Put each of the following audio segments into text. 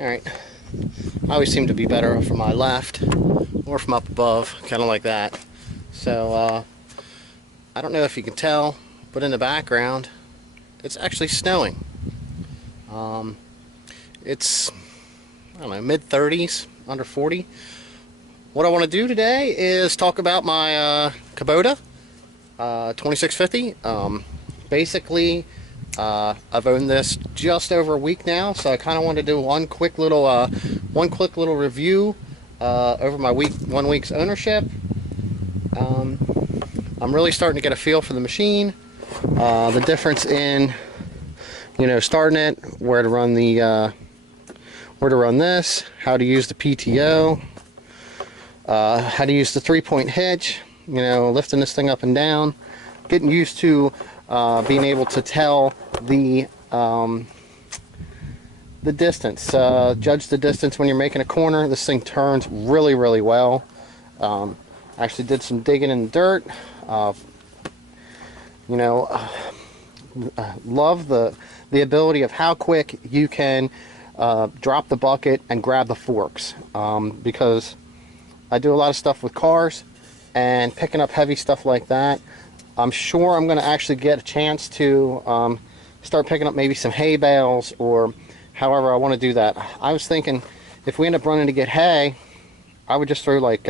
Alright, I always seem to be better from my left or from up above, kind of like that. So, I don't know if you can tell, but in the background, it's actually snowing. It's, I don't know, mid-30s, under 40. What I want to do today is talk about my Kubota B2650. Basically, I've owned this just over a week now, so I kind of want to do one quick little review over my 1 week's ownership. I'm really starting to get a feel for the machine, the difference in, you know, starting it, where to run this, how to use the PTO, how to use the 3-point hitch, you know, lifting this thing up and down, getting used to being able to tell the distance, judge the distance when you're making a corner. This thing turns really, really well. Actually did some digging in the dirt. You know, love the ability of how quick you can drop the bucket and grab the forks, because I do a lot of stuff with cars and picking up heavy stuff like that. I'm sure I'm going to actually get a chance to start picking up maybe some hay bales, or however I want to do that. I was thinking if we end up running to get hay, I would just throw like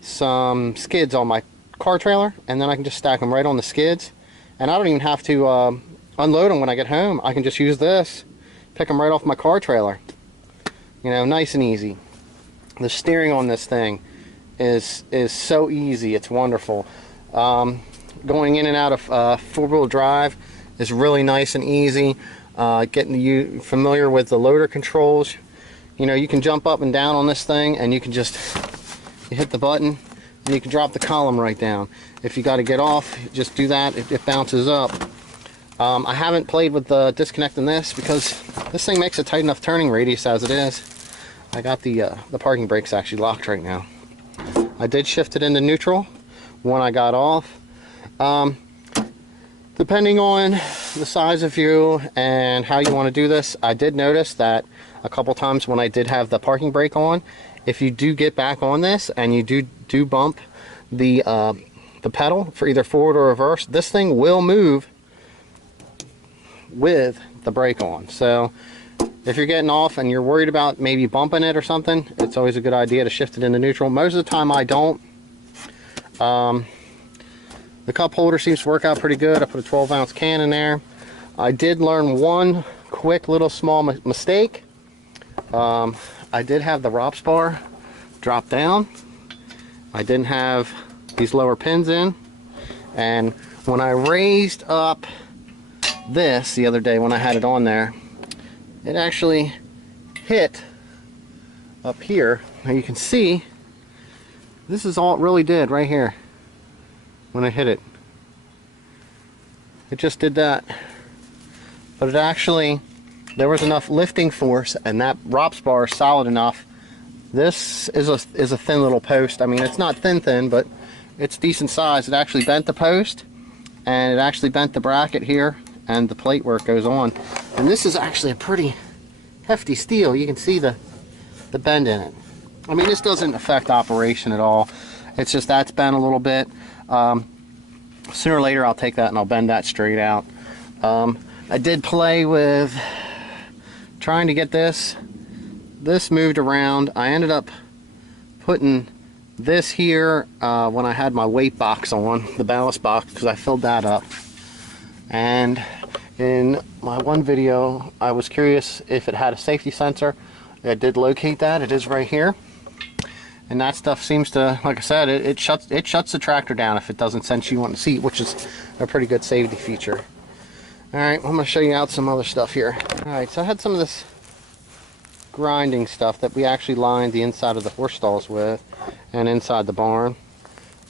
some skids on my car trailer, and then I can just stack them right on the skids, and I don't even have to unload them when I get home. I can just use this, pick them right off my car trailer. You know, nice and easy. The steering on this thing is so easy. It's wonderful. Going in and out of four-wheel drive is really nice and easy. Getting you familiar with the loader controls. You know, you can jump up and down on this thing, and you can just hit the button and you can drop the column right down. If you got to get off, just do that. It bounces up. I haven't played with disconnecting this because this thing makes a tight enough turning radius as it is. I got the parking brakes actually locked right now. I did shift it into neutral when I got off. Depending on the size of you and how you want to do this, I did notice that a couple times when I did have the parking brake on, if you do get back on this and you do bump the pedal for either forward or reverse, this thing will move with the brake on. So if you're getting off and you're worried about maybe bumping it or something, it's always a good idea to shift it into neutral. Most of the time I don't. The cup holder seems to work out pretty good. I put a 12-ounce can in there. I did learn one quick little small mistake. I did have the ROPS bar drop down. I didn't have these lower pins in. And when I raised up this the other day when I had it on there, it actually hit up here. Now you can see this is all it really did right here when I hit it. It just did that. But it actually, there was enough lifting force, and that ROPS bar is solid enough. This is a thin little post. I mean, it's not thin, but it's decent size. It actually bent the post, and it actually bent the bracket here, and the plate where it goes on. And this is actually a pretty hefty steel. You can see the bend in it. I mean, this doesn't affect operation at all. It's just that's bent a little bit. Sooner or later I'll take that and I'll bend that straight out. I did play with trying to get this moved around. I ended up putting this here when I had my weight box on, the ballast box, because I filled that up. And in my one video I was curious if it had a safety sensor. I did locate that. It is right here. And that stuff seems to, like I said, it shuts the tractor down if it doesn't sense you on the seat, which is a pretty good safety feature. Alright, I'm going to show you out some other stuff here. Alright, so I had some of this grinding stuff that we actually lined the inside of the horse stalls with and inside the barn.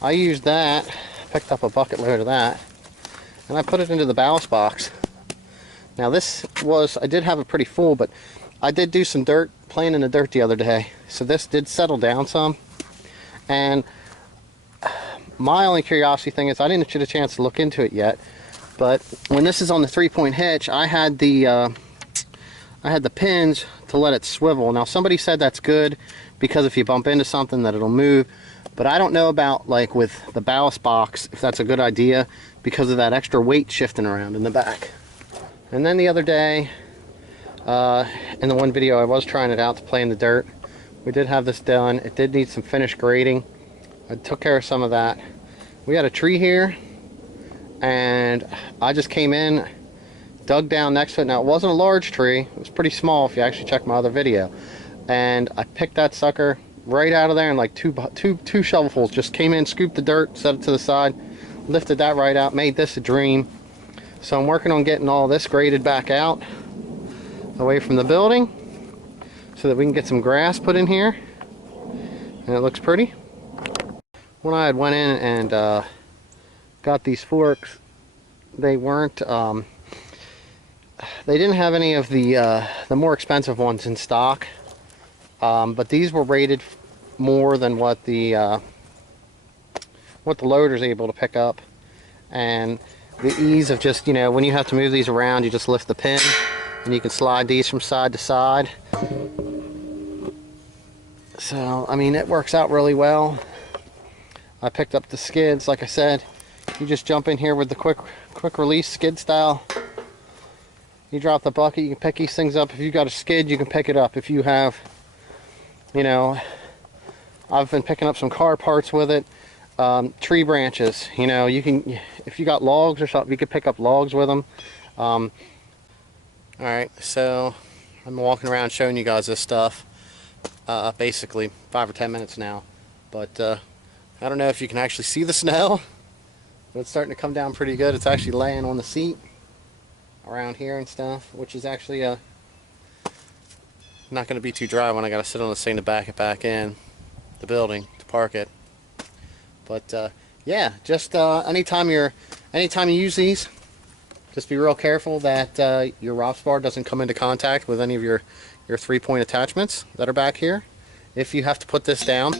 I used that, picked up a bucket load of that, and I put it into the ballast box. Now this was, I did have it pretty full, but I did do some playing in the dirt the other day, so this did settle down some. And my only curiosity thing is I didn't get a chance to look into it yet, but when this is on the 3-point hitch, I had the I had the pins to let it swivel. Now somebody said that's good because if you bump into something that it'll move, but I don't know about like with the ballast box if that's a good idea because of that extra weight shifting around in the back. And then the other day, in the one video I was trying it out to play in the dirt, we did have this done. It did need some finish grading. I took care of some of that. We had a tree here and I just came in, dug down next to it. Now it wasn't a large tree, it was pretty small if you actually check my other video, and I picked that sucker right out of there, and like two shovelfuls just came in, scooped the dirt, set it to the side, lifted that right out, made this a dream. So I'm working on getting all this graded back out away from the building so that we can get some grass put in here and it looks pretty. When I had went in and got these forks, they weren't they didn't have any of the more expensive ones in stock, but these were rated more than what the loader's able to pick up, and the ease of just, you know, when you have to move these around, you just lift the pin and you can slide these from side to side. So I mean, it works out really well. I picked up the skids, like I said. You just jump in here with the quick release skid style. You drop the bucket, you can pick these things up. If you've got a skid, you can pick it up. If you have, you know, I've been picking up some car parts with it. Tree branches, you know, you can, if you got logs or something, you could pick up logs with them. Alright, so I'm walking around showing you guys this stuff, basically 5 or 10 minutes now, but I don't know if you can actually see the snow, but it's starting to come down pretty good. It's actually laying on the seat around here and stuff, which is actually not going to be too dry when I got to sit on this thing to back it back in the building to park it. But yeah, just anytime you use these, just be real careful that your ROPS bar doesn't come into contact with any of your 3-point attachments that are back here if you have to put this down.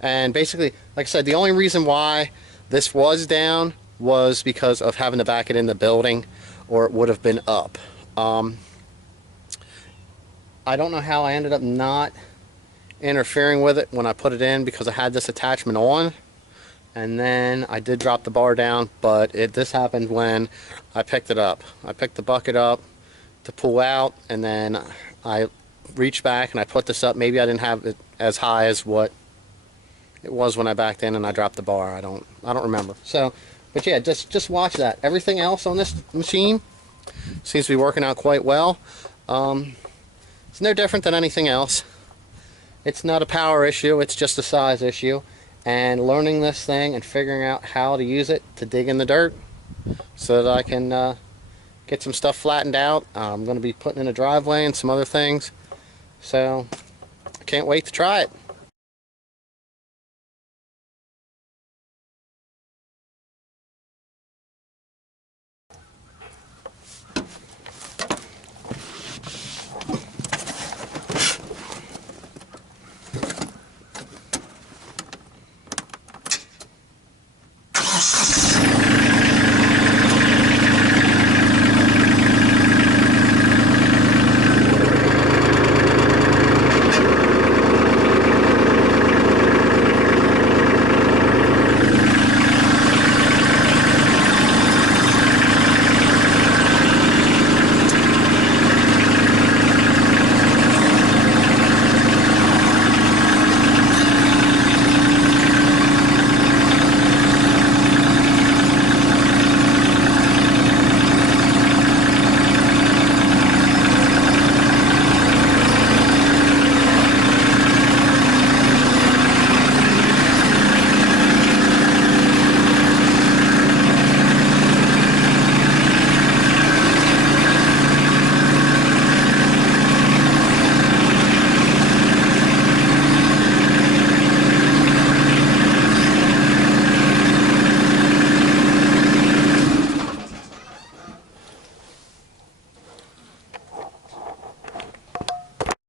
And basically, like I said, the only reason why this was down was because of having to back it in the building, or it would have been up. I don't know how I ended up not interfering with it when I put it in, because I had this attachment on, and then I did drop the bar down, but this happened when I picked it up. I picked the bucket up to pull out, and then I reached back and I put this up. Maybe I didn't have it as high as what it was when I backed in and I dropped the bar. I don't remember. So, but yeah, just watch that. Everything else on this machine seems to be working out quite well. It's no different than anything else. It's not a power issue, it's just a size issue. And learning this thing and figuring out how to use it to dig in the dirt so that I can get some stuff flattened out. I'm going to be putting in a driveway and some other things. So I can't wait to try it.